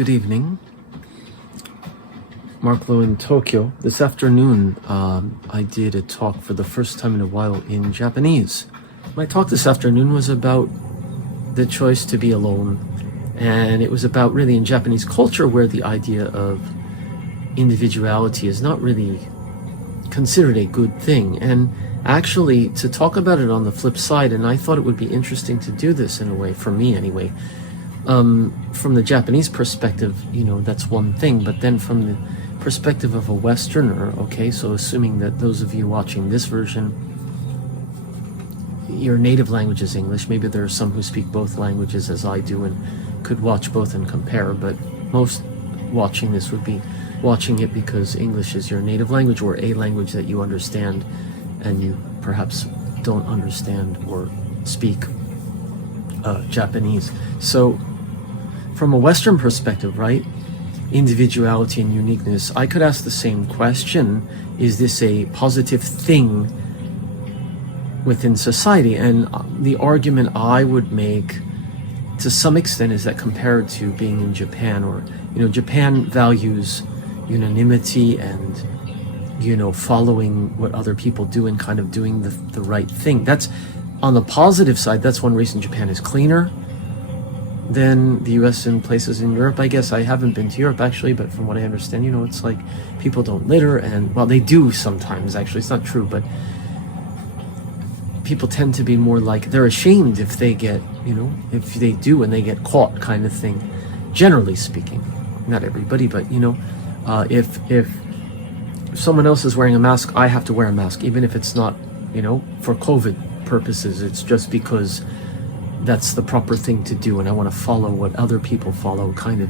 Good evening. Marc, Lowe in Tokyo. This afternoon, I did a talk for the first time in a while in Japanese. My talk this afternoon was about the choice to be alone. And it was about really in Japanese culture where the idea of individuality is not really considered a good thing. And actually, to talk about it on the flip side, and I thought it would be interesting to do this in a way, for me anyway, from the Japanese perspective, that's one thing, but then from the perspective of a Westerner, okay, so assuming that those of you watching this version, your native language is English, maybe there are some who speak both languages as I do and could watch both and compare, but most watching this would be watching it because English is your native language or a language that you understand and you perhaps don't understand or speak Japanese. So from a Western perspective, right, individuality and uniqueness, I could ask the same question: is this a positive thing within society? And the argument I would make to some extent is that compared to being in Japan, or Japan values unanimity and following what other people do and kind of doing the right thing. That's on the positive side. That's one reason Japan is cleaner than the US and places in Europe. I guess I haven't been to Europe actually, but from what I understand, it's like people don't litter, and well, they do sometimes actually. It's not true, but people tend to be more like they're ashamed if they get, if they do and they get caught, kind of thing. Generally speaking, not everybody, but if someone else is wearing a mask, I have to wear a mask, even if it's not, for COVID purposes. It's just because that's the proper thing to do, and I want to follow what other people follow, kind of,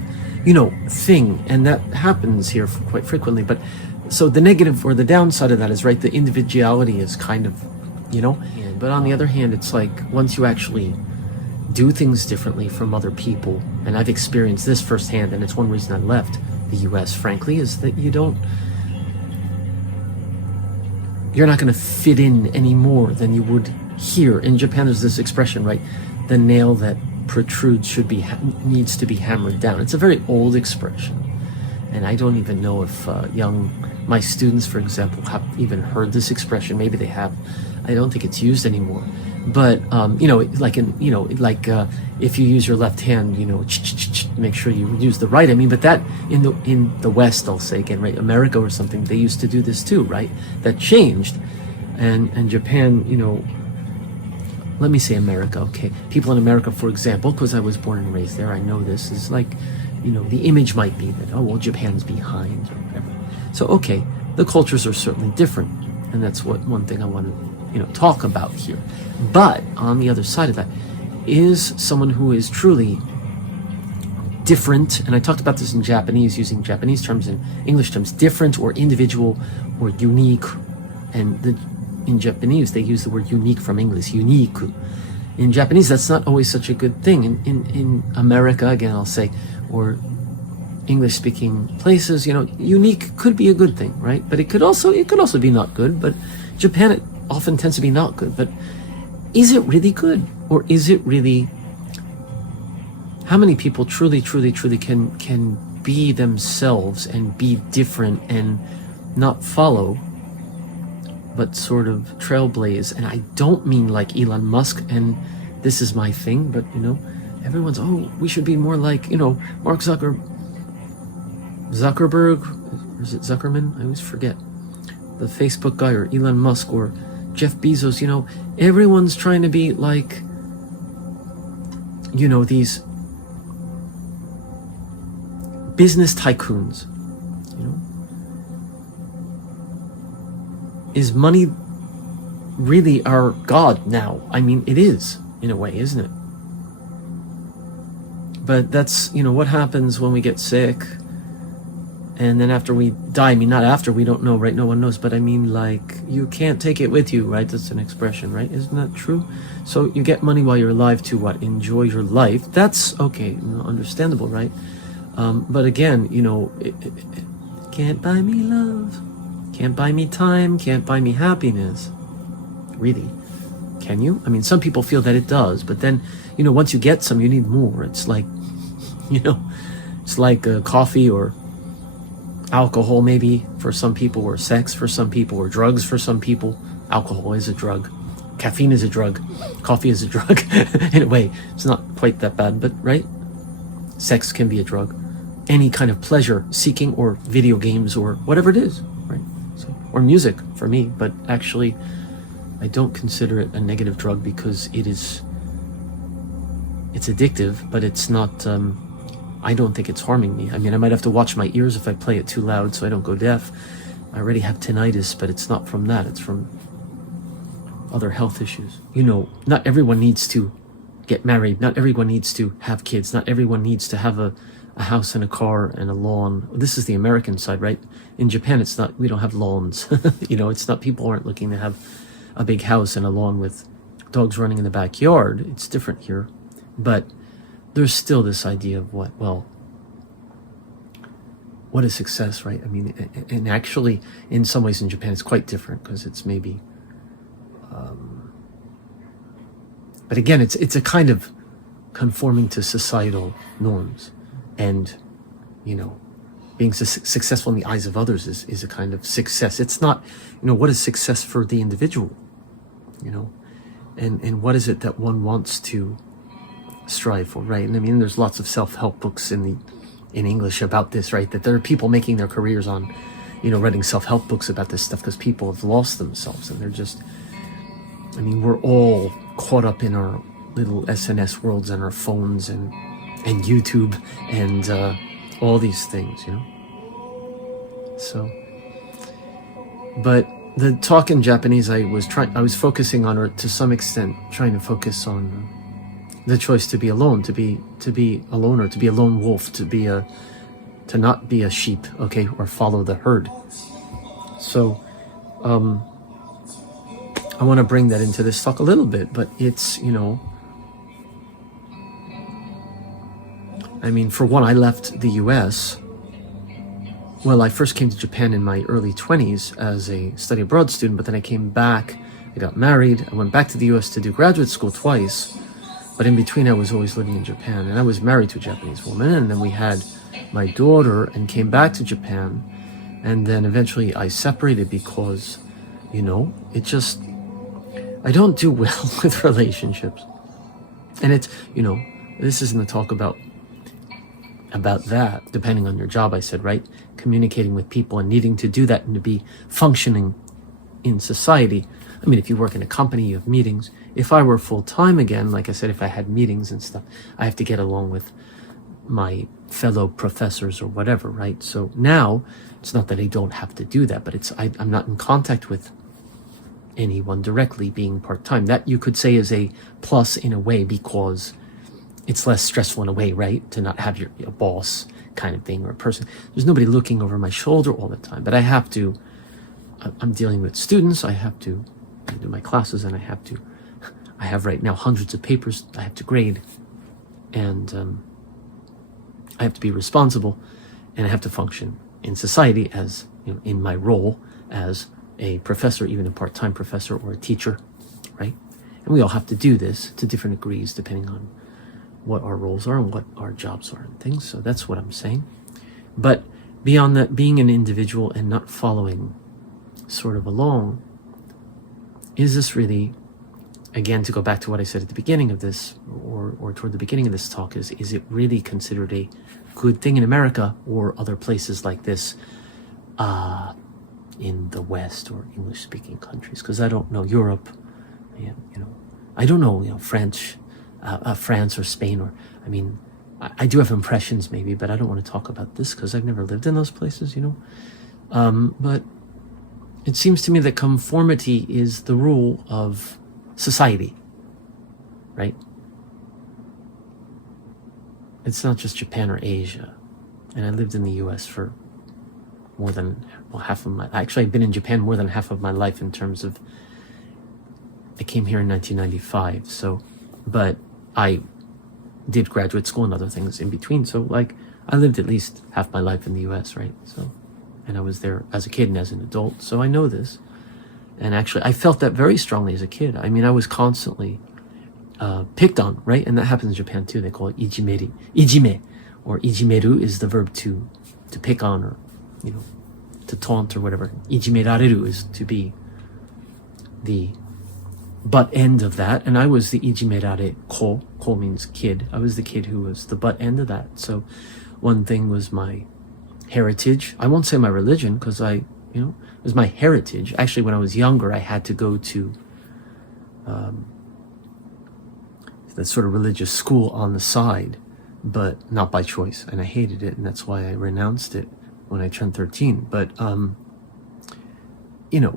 thing. And that happens here quite frequently. But so the negative or the downside of that is, right, the individuality is kind of, but on the other hand, it's like once you actually do things differently from other people, and I've experienced this firsthand, and it's one reason I left the US, frankly, is that you're not going to fit in any more than you would here. In Japan, there's this expression, right? The nail that protrudes needs to be hammered down. It's a very old expression, and I don't even know if my students, for example, have even heard this expression. Maybe they have. I don't think it's used anymore. But if you use your left hand, make sure you use the right. I mean, but that in the West, I'll say again, right, America or something, they used to do this too, right? That changed, and Japan, let me say America, okay? People in America, for example, because I was born and raised there, I know this is like, the image might be that, oh well, Japan's behind or whatever. So okay, the cultures are certainly different, and that's one thing I want to talk about here. But on the other side of that is someone who is truly different, and I talked about this in Japanese, using Japanese terms and English terms, different or individual or unique. And in Japanese, they use the word unique from English, unique. In Japanese, that's not always such a good thing. In America, again, I'll say, or English-speaking places, unique could be a good thing, right? But it could also be not good. But Japan, it often tends to be not good. But is it really good? Or is it really, how many people truly can be themselves and be different and not follow, but sort of trailblaze? And I don't mean like Elon Musk, and this is my thing, but everyone's, oh, we should be more like, Mark Zuckerberg, or is it Zuckerman? I always forget. The Facebook guy, or Elon Musk, or Jeff Bezos, everyone's trying to be like, these business tycoons. Is money really our God now? I mean, it is, in a way, isn't it? But that's, what happens when we get sick, and then after we die. I mean, not after, we don't know, right? No one knows, but I mean, like, you can't take it with you, right? That's an expression, right? Isn't that true? So you get money while you're alive to what? Enjoy your life. That's okay, understandable, right? But again, it can't buy me love, can't buy me time, can't buy me happiness. Really? Can you? I mean, some people feel that it does, but then, once you get some, you need more. It's like, It's like coffee or alcohol maybe for some people, or sex for some people, or drugs for some people. Alcohol is a drug. Caffeine is a drug. Coffee is a drug. In a way, it's not quite that bad, but right? Sex can be a drug. Any kind of pleasure seeking, or video games, or whatever it is, right? So, or music for me, but actually I don't consider it a negative drug because it's addictive, but it's not, I don't think it's harming me. I mean, I might have to watch my ears if I play it too loud so I don't go deaf. I already have tinnitus, but it's not from that. It's from other health issues. You know, not everyone needs to get married. Not everyone needs to have kids. Not everyone needs to have a house and a car and a lawn. This is the American side, right? In Japan, it's not, we don't have lawns. You know, it's not, people aren't looking to have a big house and a lawn with dogs running in the backyard. It's different here. But there's still this idea of what is success, right? I mean, and actually, in some ways in Japan, it's quite different because it's maybe, but again, it's a kind of conforming to societal norms, and, you know, being successful in the eyes of others is a kind of success. It's not, you know, what is success for the individual, you know, and what is it that one wants to strive for, right? And I mean, there's lots of self-help books in English about this, right? That there are people making their careers on, you know, writing self-help books about this stuff because people have lost themselves, and they're just, I mean, we're all caught up in our little SNS worlds and our phones and YouTube and all these things, you know. So, but the talk in Japanese, I was focusing on, or to some extent trying to focus on the choice to be alone, to be a loner, to be a lone wolf, to not be a sheep, okay, or follow the herd. So, I want to bring that into this talk a little bit, but it's, you know, I mean, for one, I left the US. Well, I first came to Japan in my early 20s as a study abroad student, but then I came back, I got married, I went back to the US to do graduate school twice, but in between I was always living in Japan, and I was married to a Japanese woman, and then we had my daughter and came back to Japan, and then eventually I separated because, you know, it just, I don't do well with relationships. And it's, you know, this isn't a talk about that, depending on your job, I said, right? Communicating with people and needing to do that and to be functioning in society. I mean, if you work in a company, you have meetings. If I were full-time again, like I said, if I had meetings and stuff, I have to get along with my fellow professors or whatever, right? So now, it's not that I don't have to do that, but it's I'm not in contact with anyone directly, being part-time. That you could say is a plus in a way, because it's less stressful in a way, right? To not have your boss kind of thing, or a person. There's nobody looking over my shoulder all the time, but I have to, I'm dealing with students, I have to do my classes, and I have right now hundreds of papers I have to grade, and I have to be responsible, and I have to function in society as, you know, in my role as a professor, even a part-time professor or a teacher, right? And we all have to do this to different degrees depending on what our roles are and what our jobs are and things. So that's what I'm saying. But beyond that, being an individual and not following sort of along, is this really, again, to go back to what I said at the beginning of this, or toward the beginning of this talk, is it really considered a good thing in America or other places like this in the West or English-speaking countries? Because I don't know Europe, you know, I don't know, you know, France or Spain, or, I mean, I do have impressions maybe, but I don't want to talk about this because I've never lived in those places, you know. But it seems to me that conformity is the rule of society, right? It's not just Japan or Asia. And I lived in the US for more than, well, half of my, actually I've been in Japan more than half of my life in terms of, I came here in 1995, so, but I did graduate school and other things in between, so like, I lived at least half my life in the US, right? So, and I was there as a kid and as an adult, so I know this. And actually, I felt that very strongly as a kid. I mean, I was constantly picked on, right? And that happens in Japan too. They call it ijime, or ijimeru is the verb to pick on, or to taunt or whatever. Ijimerareru is to be the butt end of that, and I was the ijimerare ko. Ko means kid. I was the kid who was the butt end of that. So one thing was my heritage. I won't say my religion, because it was my heritage. Actually, when I was younger, I had to go to the sort of religious school on the side, but not by choice, and I hated it, and that's why I renounced it when I turned 13. But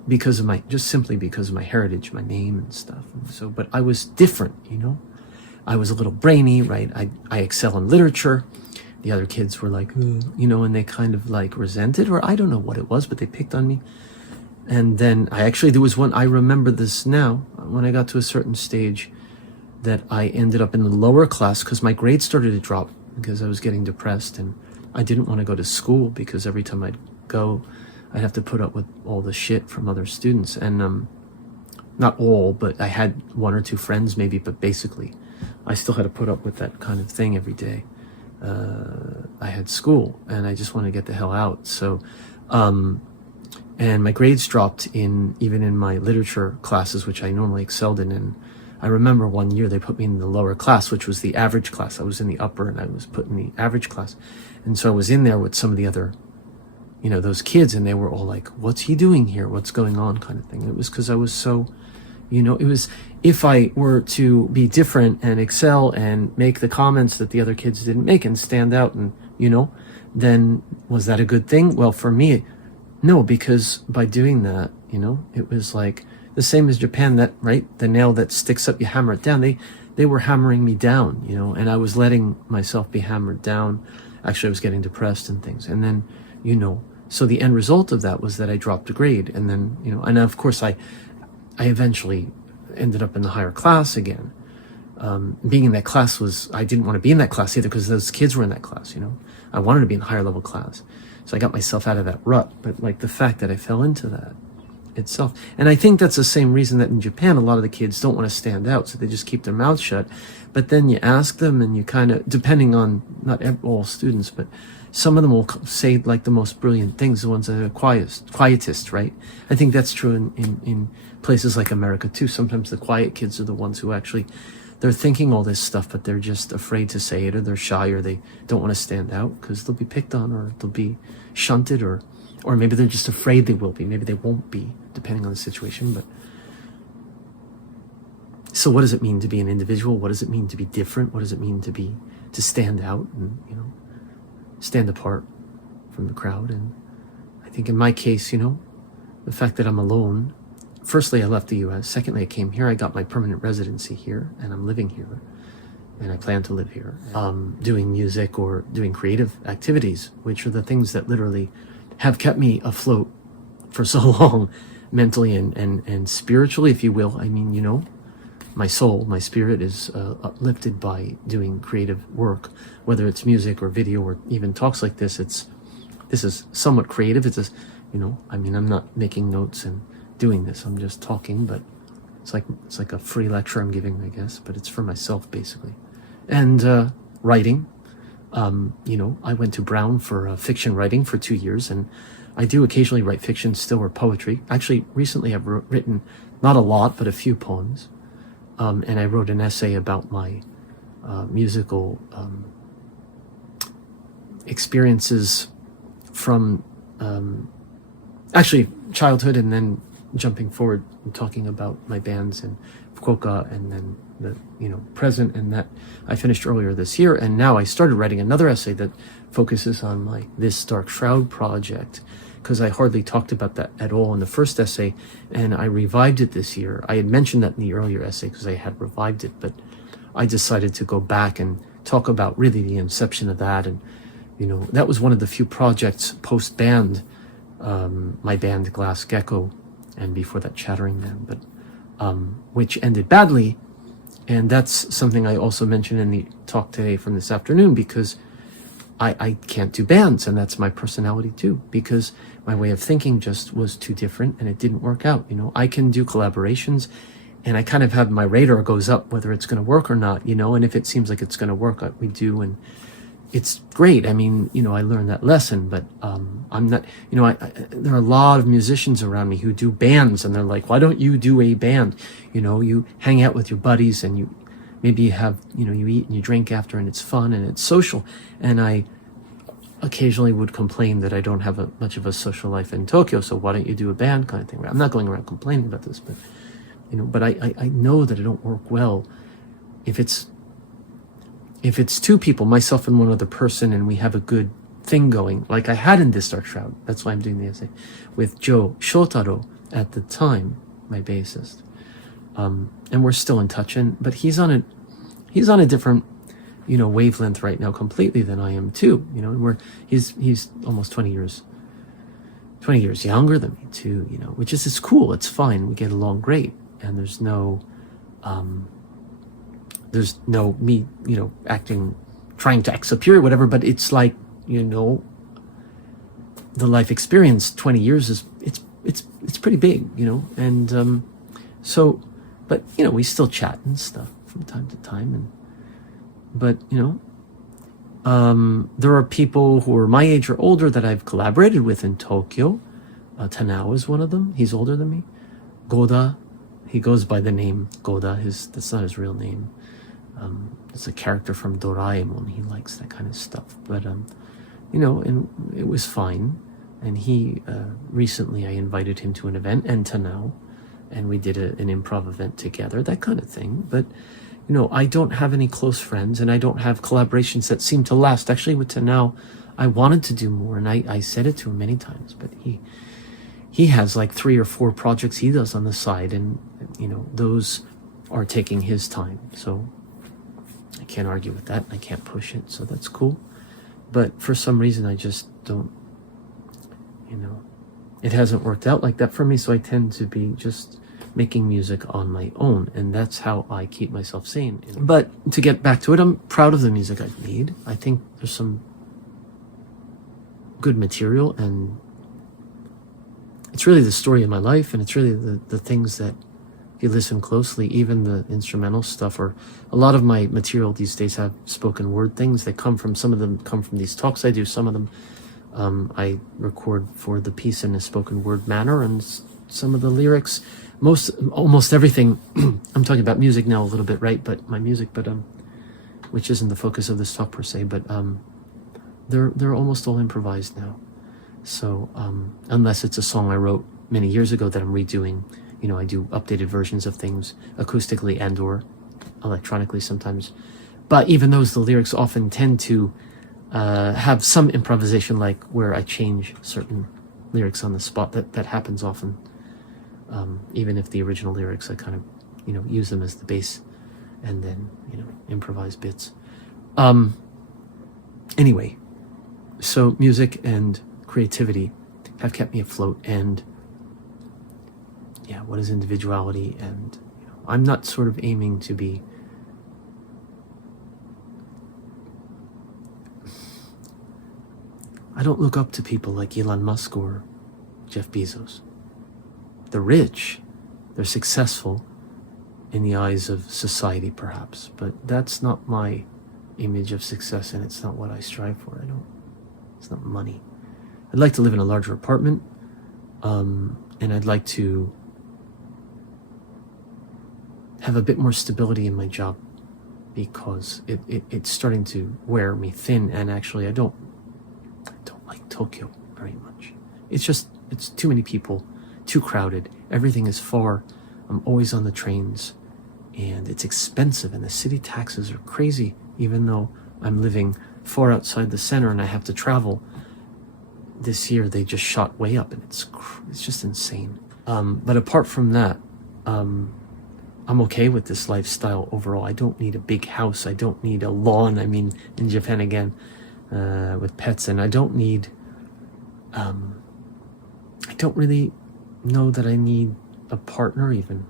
because of simply because of my heritage, my name and stuff. And so, but I was different, I was a little brainy, right? I excel in literature. The other kids were like, and they kind of like resented, or I don't know what it was, but they picked on me. And then there was one, I remember this now, when I got to a certain stage, that I ended up in the lower class because my grades started to drop because I was getting depressed, and I didn't want to go to school because every time I'd go, I'd have to put up with all the shit from other students. And not all, but I had one or two friends maybe, but basically I still had to put up with that kind of thing every day. I had school and I just wanted to get the hell out. So, and my grades dropped even in my literature classes, which I normally excelled in. And I remember one year they put me in the lower class, which was the average class. I was in the upper and I was put in the average class. And so I was in there with some of the other, those kids, and they were all like, what's he doing here? What's going on, kind of thing. And it was because I was so, it was, if I were to be different and excel and make the comments that the other kids didn't make and stand out and, then was that a good thing? Well, for me, no, because by doing that, it was like the same as Japan, that, right? The nail that sticks up, you hammer it down. They were hammering me down, and I was letting myself be hammered down. Actually, I was getting depressed and things. And then, so the end result of that was that I dropped a grade. And then, and of course I eventually ended up in the higher class again. Being in that class I didn't want to be in that class either because those kids were in that class, I wanted to be in a higher level class. So I got myself out of that rut. But like the fact that I fell into that itself. And I think that's the same reason that in Japan, a lot of the kids don't want to stand out. So they just keep their mouths shut. But then you ask them and you kind of, depending on, not all students, but some of them will say like the most brilliant things, the ones that are quietist, right? I think that's true in places like America too. Sometimes the quiet kids are the ones who actually, they're thinking all this stuff, but they're just afraid to say it, or they're shy, or they don't want to stand out because they'll be picked on, or they'll be shunted, or maybe they're just afraid they will be. Maybe they won't be, depending on the situation. But so what does it mean to be an individual? What does it mean to be different? What does it mean to stand out and, stand apart from the crowd? And I think in my case, the fact that I'm alone, firstly, I left the US. Secondly, I came here. I got my permanent residency here, and I'm living here, and I plan to live here, doing music or doing creative activities, which are the things that literally have kept me afloat for so long, mentally and spiritually, if you will. I mean, my soul, my spirit is uplifted by doing creative work, whether it's music or video or even talks like this. This is somewhat creative. It's just, I'm not making notes and doing this. I'm just talking, but it's like a free lecture I'm giving, I guess, but it's for myself basically. And writing, I went to Brown for fiction writing for 2 years, and I do occasionally write fiction still, or poetry. Actually, recently I've written not a lot, but a few poems. And I wrote an essay about my musical experiences from actually childhood, and then jumping forward and talking about my bands in Fukuoka, and then the present, and that I finished earlier this year. And now I started writing another essay that focuses on my This Dark Shroud project, because I hardly talked about that at all in the first essay, and I revived it this year. I had mentioned that in the earlier essay because I had revived it, but I decided to go back and talk about really the inception of that. And that was one of the few projects post-band, my band Glass Gecko, and before that Chattering Man, but which ended badly. And that's something I also mentioned in the talk today from this afternoon, because I can't do bands, and that's my personality too, because my way of thinking just was too different and it didn't work out. I can do collaborations, and I kind of have my radar goes up whether it's going to work or not, and if it seems like it's going to work, we do. And it's great. I mean, I learned that lesson, but I'm not, there are a lot of musicians around me who do bands, and they're like, why don't you do a band? You hang out with your buddies, and maybe you have, you eat and you drink after, and it's fun and it's social. And I occasionally would complain that I don't have much of a social life in Tokyo, so why don't you do a band kind of thing? I'm not going around complaining about this, but, but I know that it don't work well if it's two people, myself and one other person, and we have a good thing going, like I had in This Dark Shroud. That's why I'm doing the essay with Joe Shotaro at the time, my bassist, and we're still in touch. But he's on a different, wavelength right now completely than I am too. And he's almost 20 years younger than me too. Which is cool. It's fine. We get along great, and there's no me, acting, trying to act superior, whatever, but it's like, the life experience, 20 years it's pretty big, and so, but, we still chat and stuff from time to time, but, there are people who are my age or older that I've collaborated with in Tokyo. Tanao is one of them. He's older than me. Goda, he goes by the name Goda. That's not his real name. It's a character from Doraemon. He likes that kind of stuff. But, and it was fine. And he, recently I invited him to an event, and Tanao, and we did an improv event together, that kind of thing. But, I don't have any close friends, and I don't have collaborations that seem to last. Actually, with Tanao, I wanted to do more, and I said it to him many times, but he has like 3 or 4 projects he does on the side, and, those are taking his time. So I can't argue with that. I can't push it, so that's cool. But for some reason, I just don't, it hasn't worked out like that for me, so I tend to be just making music on my own, and that's how I keep myself sane. But to get back to it, I'm proud of the music I've made. I think there's some good material, and it's really the story of my life, and it's really the things that, if you listen closely, even the instrumental stuff, or a lot of my material these days have spoken word things that some of them come from these talks I do. Some of them I record for the piece in a spoken word manner, and some of the lyrics, almost everything, I'm talking about music now a little bit, right? But my music, which isn't the focus of this talk per se, but they're almost all improvised now. So unless it's a song I wrote many years ago that I'm redoing, I do updated versions of things acoustically and or electronically sometimes. But even those, the lyrics often tend to have some improvisation, like where I change certain lyrics on the spot. That happens often. Even if the original lyrics, I kind of, use them as the base and then, improvise bits. Anyway, so music and creativity have kept me afloat, and what is individuality? And I'm not sort of aiming to be I don't look up to people like Elon Musk or Jeff Bezos. They're rich, they're successful in the eyes of society perhaps, but that's not my image of success, and it's not what I strive for. It's not money. I'd like to live in a larger apartment, and I'd like to have a bit more stability in my job, because it's starting to wear me thin, and actually I don't like Tokyo very much. It's too many people, too crowded, everything is far. I'm always on the trains, and it's expensive, and the city taxes are crazy, even though I'm living far outside the center and I have to travel. This year they just shot way up, and it's just insane. But apart from that, I'm okay with this lifestyle overall. I don't need a big house. I don't need a lawn. I mean, in Japan again, with pets, and I don't need, I don't really know that I need a partner even.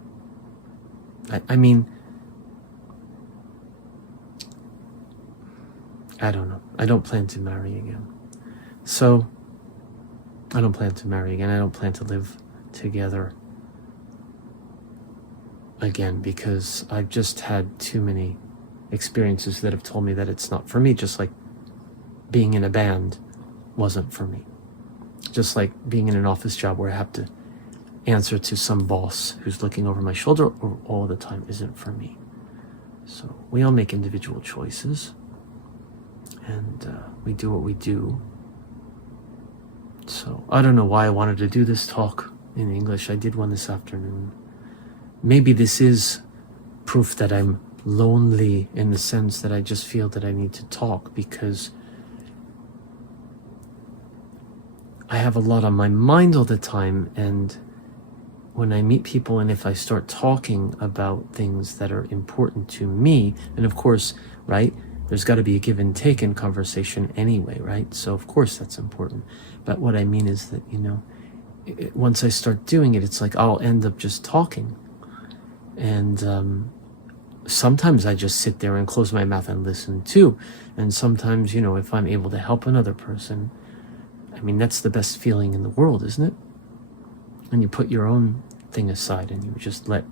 I mean, I don't know. I don't plan to marry again. So, I don't plan to marry again. I don't plan to live together again, because I've just had too many experiences that have told me that it's not for me, just like being in a band wasn't for me. Just like being in an office job where I have to answer to some boss who's looking over my shoulder all the time isn't for me. So we all make individual choices, and we do what we do. So I don't know why I wanted to do this talk in English. I did one this afternoon. Maybe this is proof that I'm lonely, in the sense that I just feel that I need to talk because I have a lot on my mind all the time, and when I meet people and if I start talking about things that are important to me, and of course, right, there's got to be a give and take in conversation anyway, right? So of course that's important. But what I mean is that, once I start doing it, it's like I'll end up just talking. And sometimes I just sit there and close my mouth and listen too. And sometimes, if I'm able to help another person, I mean, that's the best feeling in the world, isn't it? And you put your own thing aside and you just let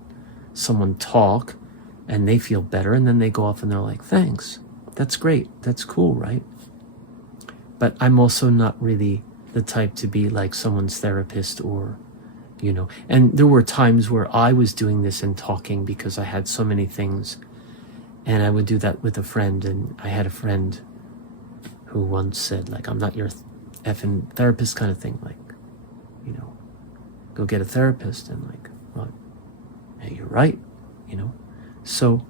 someone talk and they feel better, and then they go off and they're like, thanks, that's great, that's cool, right? But I'm also not really the type to be like someone's therapist or, and there were times where I was doing this and talking because I had so many things, and I would do that with a friend. And I had a friend who once said, like, I'm not your effing therapist kind of thing, like, go get a therapist. And like, well, hey, you're right, So,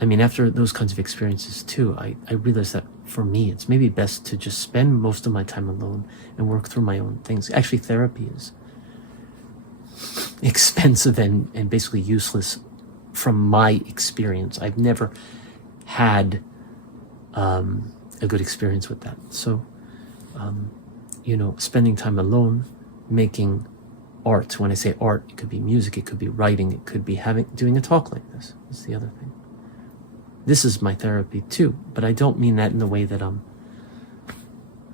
I mean, after those kinds of experiences too, I realized that for me, it's maybe best to just spend most of my time alone and work through my own things. Actually, therapy is expensive and basically useless from my experience. I've never had a good experience with that. So, spending time alone, making art. When I say art, it could be music, it could be writing, it could be doing a talk like this. That's the other thing. This is my therapy too, but I don't mean that in the way that I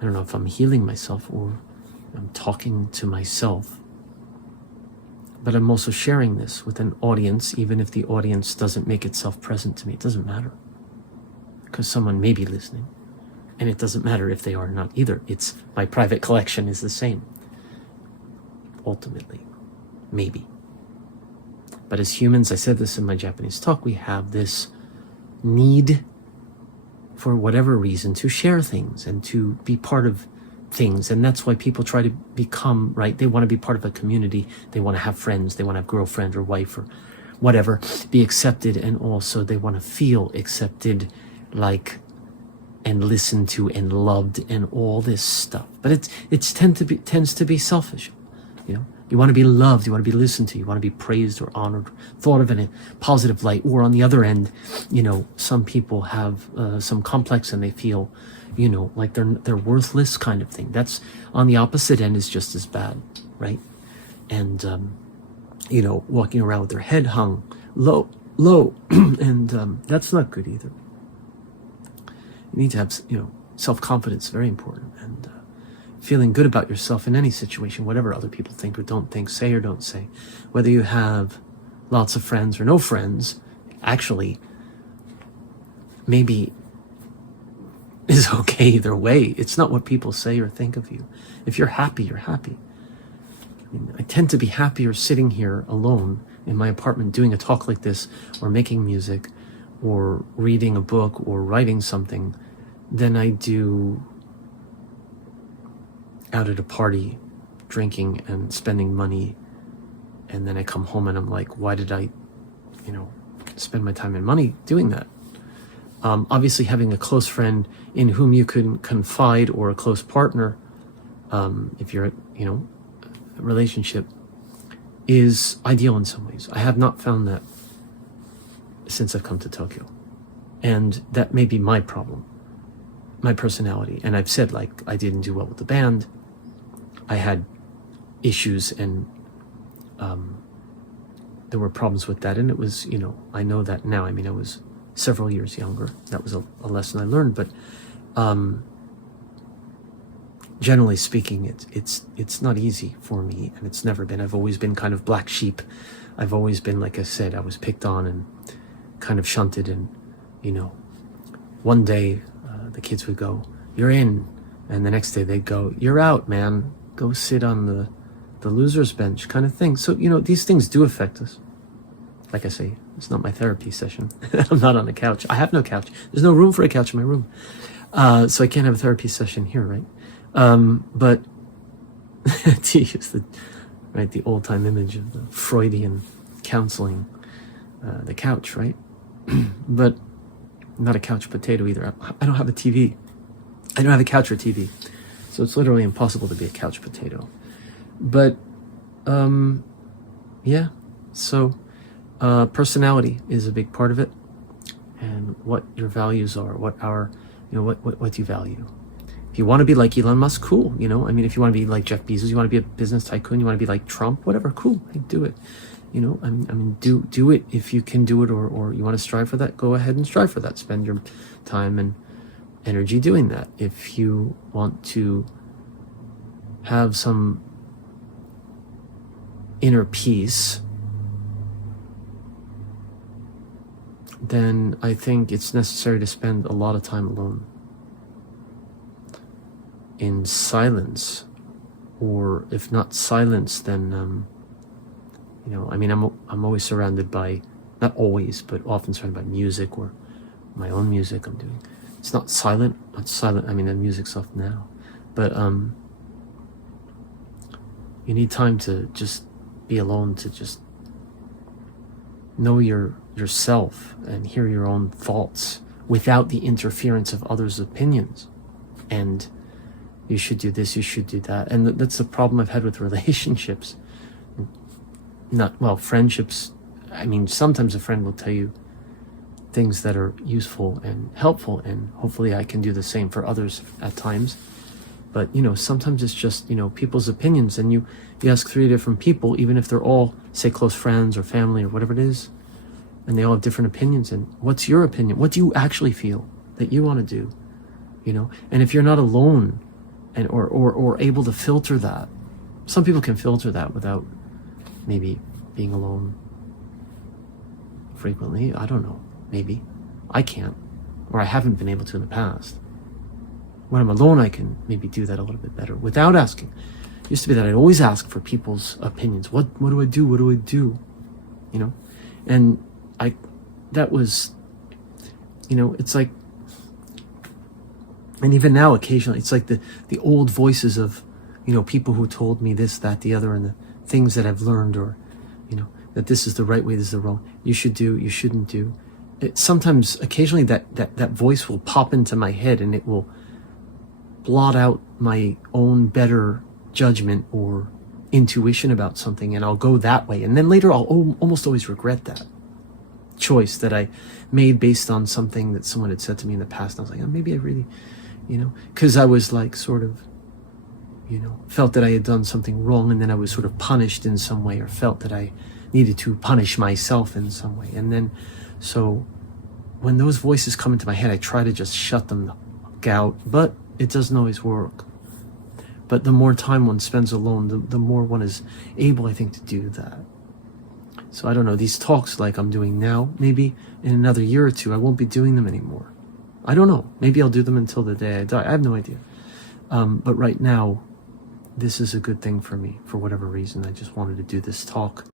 don't know if I'm healing myself or I'm talking to myself. But I'm also sharing this with an audience, even if the audience doesn't make itself present to me. It doesn't matter, because someone may be listening, and it doesn't matter if they are not either. It's my private collection is the same, ultimately, maybe. But as humans, I said this in my Japanese talk, we have this need for whatever reason to share things and to be part of things. And that's why people try to become, right? They want to be part of a community. They want to have friends. They want to have girlfriend or wife or whatever, be accepted. And also they want to feel accepted, like, and listened to and loved and all this stuff. But it tends to be selfish. You want to be loved, you want to be listened to, you want to be praised or honored, thought of in a positive light. Or on the other end, some people have some complex and they feel, like they're worthless kind of thing. That's on the opposite end is just as bad, right? And, walking around with their head hung low, and that's not good either. You need to have, self-confidence, very important, and feeling good about yourself in any situation, whatever other people think or don't think, say or don't say. Whether you have lots of friends or no friends, actually, maybe is okay either way. It's not what people say or think of you. If you're happy, you're happy. I tend to be happier sitting here alone in my apartment doing a talk like this, or making music, or reading a book, or writing something, than I do out at a party, drinking and spending money, and then I come home and I'm like, why did I, spend my time and money doing that? Obviously, having a close friend in whom you can confide, or a close partner, if you're, a relationship, is ideal in some ways. I have not found that since I've come to Tokyo, and that may be my problem, my personality. And I've said, like, I didn't do well with the band. I had issues, and there were problems with that, and it was, I know that now. I mean, I was several years younger. That was a lesson I learned, but generally speaking, it's not easy for me, and it's never been. I've always been kind of black sheep. I've always been, like I said, I was picked on and kind of shunted, and one day the kids would go, you're in. And the next day they'd go, you're out, man. Go sit on the loser's bench kind of thing. So, these things do affect us. Like I say, it's not my therapy session. I'm not on a couch. I have no couch. There's no room for a couch in my room. So I can't have a therapy session here, right? But to use the old-time image of the Freudian counseling, the couch, right? But I'm not a couch potato either. I don't have a TV. I don't have a couch or TV. So it's literally impossible to be a couch potato. But, yeah. So, personality is a big part of it. And what your values are, what do you value? If you want to be like Elon Musk, cool. If you want to be like Jeff Bezos, you want to be a business tycoon, you want to be like Trump, whatever, cool. Hey, do it. Do it if you can do it, or you want to strive for that, go ahead and strive for that. Spend your time and energy doing that. If you want to have some inner peace, then I think it's necessary to spend a lot of time alone, in silence, or if not silence, then I'm always surrounded by, not always, but often surrounded by music, or my own music I'm doing. It's not silent. I mean, the music's off now, but you need time to just be alone, to just know yourself and hear your own thoughts without the interference of others' opinions. And you should do this, you should do that. And that's the problem I've had with relationships. Friendships. I mean, sometimes a friend will tell you things that are useful and helpful, and hopefully I can do the same for others at times. But, sometimes it's just, people's opinions, and you ask 3 different people, even if they're all, say, close friends or family or whatever it is, and they all have different opinions. And what's your opinion? What do you actually feel that you want to do? And if you're not alone and or able to filter that, some people can filter that without maybe being alone frequently. I don't know. Maybe. I can't. Or I haven't been able to in the past. When I'm alone, I can maybe do that a little bit better without asking. It used to be that I'd always ask for people's opinions. What do I do? What do I do? And that was, it's like, and even now occasionally, it's like the old voices of, people who told me this, that, the other, and the things that I've learned, or, that this is the right way, this is the wrong, you should do, you shouldn't do. Sometimes, occasionally, that voice will pop into my head, and it will blot out my own better judgment or intuition about something, and I'll go that way. And then later, I'll almost always regret that choice that I made based on something that someone had said to me in the past. And I was like, oh, maybe I really, because I was like sort of, felt that I had done something wrong, and then I was sort of punished in some way, or felt that I needed to punish myself in some way. And then, so when those voices come into my head, I try to just shut them out, but it doesn't always work. But the more time one spends alone, the more one is able, I think, to do that. So I don't know, these talks like I'm doing now, maybe in another year or 2, I won't be doing them anymore. I don't know. Maybe I'll do them until the day I die. I have no idea. But right now, this is a good thing for me, for whatever reason. I just wanted to do this talk.